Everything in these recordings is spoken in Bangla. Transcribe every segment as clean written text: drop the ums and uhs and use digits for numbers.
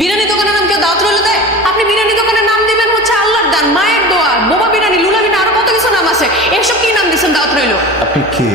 বিরিয়ানি দোকানের নাম কেউ দাওয়াত রইল দেয়? আপনি বিরিয়ানি দোকানের নাম দিবেন হচ্ছে আল্লাহর দান, মায়ের দোয়া, বোবা বিরিয়ানি, লুলা বিরিয়ানি, আরো কত কিছু নাম আছে। এসব কি নাম দিচ্ছেন দাওয়াত রইল? আপনি কে?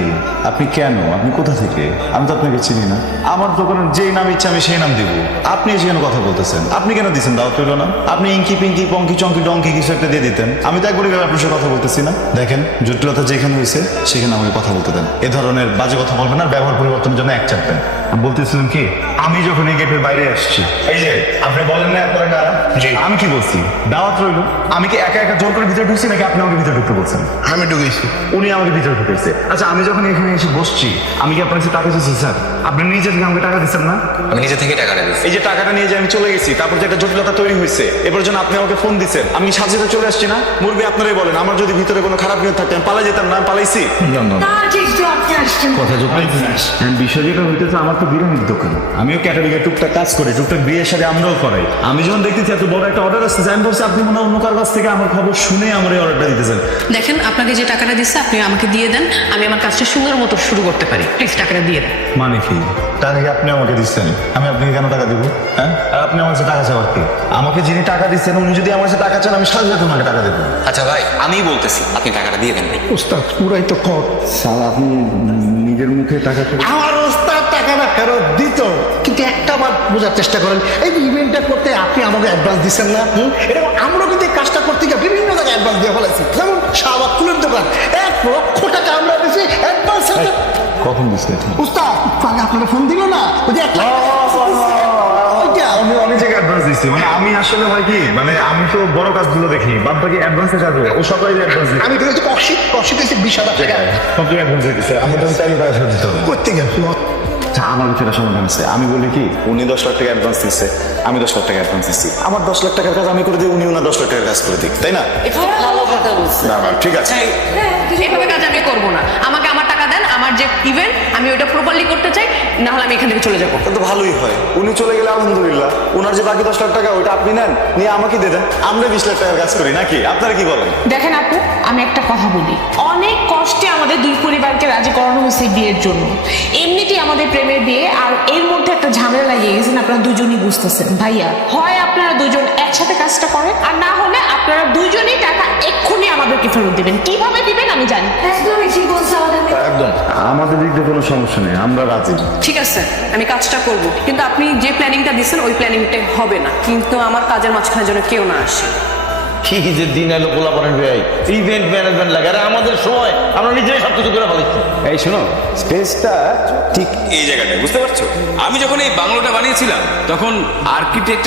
আপনি কেন? আপনি কোথা থেকে? আমি তো আপনাকে চিনি না। আমার দোকানের যেই নাম ইচ্ছা আমি সেই নাম দিব। আপনি এসে কেন কথা বলতেছেন? আপনি কেন দিচ্ছেন দাওয়াত রইল না? আপনি ইঙ্কি পিঙ্কি পঙ্কি চঙ্কি ডঙ্কি কিছু একটা দিয়ে দিতেন। আমি তো একবারই আপনার সাথে কথা বলতেছি না। দেখেন, জটিলতা যেখানে হয়েছে সেখানে আমাকে কথা বলতে দেন। এ ধরনের বাজে কথা বলবেন না, ব্যবহার পরিবর্তনের জন্য এক চাপবেন। বলতেছিলাম কি, আমি যখন এই গেটের বাইরে আসছি, এই যে আপনি বলেন না আপনারা কারা, আমি কি বলছি দাওয়াত রইল। আমি কি একা একা জোর করে ভিতরে ঢুকছি নাকি আপনি আমাকে ভিতরে ঢুকতে বলছেন? আমি ঢুকেছি। উনি আমাকে ভিতরে ঢুকেছে। আচ্ছা, আমি যখন এখানে এসে বসছি আমি কি আপনার কাছে টাকা চাইছি? স্যার, আপনি নিজে থেকে আমাকে টাকা দিচ্ছেন না? আমি নিজে থেকে টাকাটা দিচ্ছি। এই যে টাকাটা নিয়ে যে আমি চলে গেছি, তারপর যে একটা জটিলতা তৈরি হয়েছে, এবার জন্য আপনি আমাকে ফোন দিচ্ছেন, আমি সাথে সাথে চলে আসছি না? মুরবি আপনারাই বলেন, আমার যদি ভিতরে কোনো খারাপ নিয়ত থাকতে আমি পালাই যেতাম না? পালাইছি? কথা যোগ বিষয় যেটা হইতেছে, আমার তো বিরিয়ানির দোকান, আমিও ক্যাটারিং এর টুকটাক কাজ করি, টুকটাক বিয়ের সাথে আমরাও করাই। আমি যখন দেখতেছি এত বড় একটা অর্ডার আসছে, আমি বলছি আপনি মনে হয় অন্য কার কাছ থেকে আমার খবর শুনে আমার এই অর্ডারটা দিতেছেন। দেখেন, আপনাকে যে টাকাটা দিচ্ছে আপনি আমাকে দিয়ে দেন, আমি আমার কাজটা সুন্দর মতো শুরু করতে পারি। প্লিজ টাকাটা দিয়ে দেন। মানে কি? টাকা কি আপনি আমাকে দিচ্ছেন? আমি আপনাকে কেন টাকা দিব? হ্যাঁ, আর আপনি আমার কাছে টাকা চাওয়ার কি? আমাকে যিনি টাকা দিচ্ছেন উনি যদি আমার কাছে টাকা চান, আমি সাথে সাথে ওনাকে টাকা দেবো। আচ্ছা ভাই, আমিই বলতেছি আপনি টাকাটা দিয়ে দেন। উস্তাদ পুরাই তো কট। স্যার, আপনি নিজের মুখে টাকা আমার উস্তাদ টাকাটা ফেরত দিত, কিন্তু একটা বার বোঝার চেষ্টা করেন, এই যে ইভেন্টটা করতে আপনি আমাকে অ্যাডভান্স দিচ্ছেন না? এরকম আমরা কিন্তু এই কাজটা করতে গিয়ে বিভিন্ন জায়গায় অ্যাডভান্স দিয়ে ফেলেছি। যেমন শাহবাগ ফুলের দোকান, 1,00,000 টাকা আমরা দিয়েছি অ্যাডভান্স। কখন দিচ্ছেন? উস্তাদ আগে আপনারা ফোন দিল না, ওই যে 1,00,000 আমি অনেক জায়গায় অ্যাডভান্স দিচ্ছি। মানে আমি আসলে হয় কি, মানে আমি তো বড় কাজগুলো দেখি, বাদ বাকি অ্যাডভান্সে যাবে ও সবাই অ্যাডভান্স দিই। আমি কিন্তু কষি দিয়েছি 20,000 টাকা। সব জায়গায় অ্যাডভান্স দিতেছে, আমি তো 4 টাকা ফেরত দিতে হবে। করতে গেল আচ্ছা, আমার সেটা সমাধান আছে। আমি বলি কি, উনি 10 লাখ টাকা অ্যাডভান্স দিচ্ছে, আমি 10 লাখ টাকা অ্যাডভান্স দিচ্ছি। আমার 10 লাখ টাকার কাজ আমি করে দিই, উনি ওনার 10 লাখ টাকার কাজ করে দিক, তাই না? ভালো কথা বলছেন। না না, ঠিক আছে। এভাবে কাজ আমি করবো না। আমাকে আমার টাকা দেন, আমার যে ইভেন্ট আমি ওইটা প্রপারলি করতে চাই, না হলে আমি এখান থেকে চলে যাবো। তা তো ভালোই হয়, উনি চলে গেলে আলহামদুলিল্লাহ। ওনার যে বাকি 10 লাখ টাকা ওইটা আপনি নেন, নিয়ে আমাকে দিয়ে দেন, আমরা 20 লাখ টাকার কাজ করি নাকি? আপনারা কি বলেন? দেখেন আপু, আমি একটা কথা বলি, অনেক কষ্টে আমাদের দুই পরিবারকে রাজি করানো হয়েছে বিয়ের জন্য। এমনিতেই আমাদের প্রেমের বিয়ে, আর এর মধ্যে একটা ঝামেলা লাগিয়ে গেছেন, আপনারা দুজনই বুঝতেছেন। ভাইয়া, হয় আপনারা দুজন একসাথে কাজটা করেন, আর না হলে আপনারা দুজনই টাকা এক্ষুনি আমাদেরকে ফেরত দিবেন। কিভাবে দিবেন আমি জানি। একদমই ঠিক বলছে আমাদের। একদম, আমাদের দিক দিয়ে কোনো সমস্যা নেই, আমরা রাজি। ঠিক আছে, আমি কাজটা করব, কিন্তু আপনি যে প্ল্যানিংটা দিচ্ছেন ওই প্ল্যানিংটাই হবে না। কিন্তু আমার কাজের মাঝখানে যেন কেউ না আসে। কি যে দিন এলো পোলাপানের ভাই, ইভেন্ট ম্যানেজমেন্ট লাগে, আর আমাদের সময় আমরা নিজেরাই সবকিছু করে ফেলেছি। এই শোনো, স্পেসটা ঠিক এই জায়গাটায় বুঝতে পারছো? আমি যখন এই বাংলোটা বানিয়েছিলাম তখন আর্কিটেক্ট